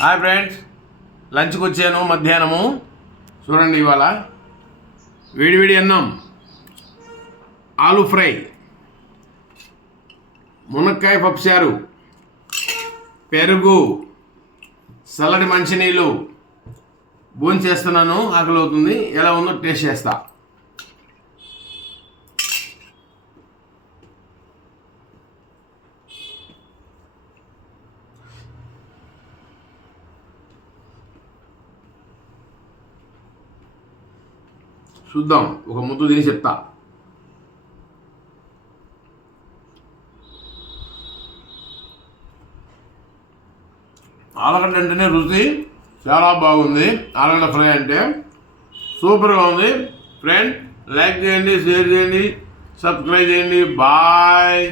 Hi friends, లంచ్కి వచ్చాను మధ్యాహ్నము. చూడండి, ఇవాళ వేడివేడి అన్నం, ఆలు ఫ్రై, మునక్కాయ పప్పుచారు, పెరుగు, చల్లటి మంచినీళ్ళు భోజనం చేస్తున్నాను. ఆకలి అవుతుంది. ఎలా ఉందో టేస్ట్ చేస్తా. చూద్దాం, ఒక ముద్దు తిని చెప్తా. ఆలుగడ్డ అంటేనే రుచి చాలా బాగుంది. ఆలుగడ్డ ఫ్రై అంటే సూపర్గా ఉంది. ఫ్రెండ్, లైక్ చేయండి, షేర్ చేయండి, సబ్స్క్రైబ్ చేయండి. బాయ్.